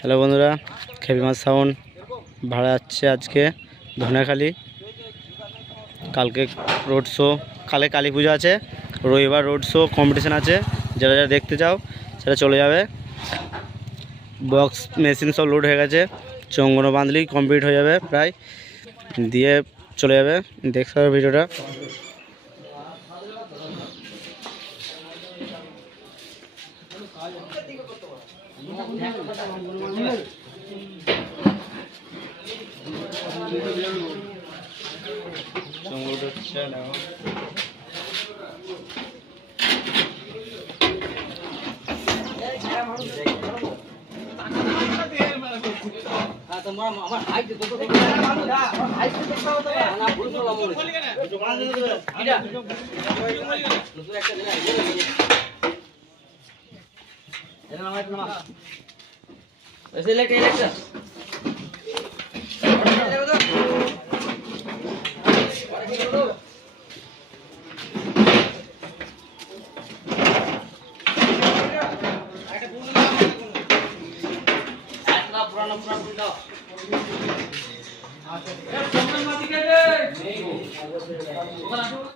Hello বন্ধুরা, খেপিমাছ sound ভাড়া যাচ্ছে আজকে ধনেখালি। কালকে রোড শো, কালকে কালী পুজো আছে, রবিবার রোড শো কম্পিটিশান আছে। যারা যারা দেখতে চাও সেটা চলে যাবে। বক্স মেশিন সব লোড হয়ে গেছে, চঙ্গনো বাঁধলেই কমপ্লিট হয়ে যাবে প্রায়, দিয়ে চলে যাবে। দেখতে হবে ভিডিওটা। পুরানো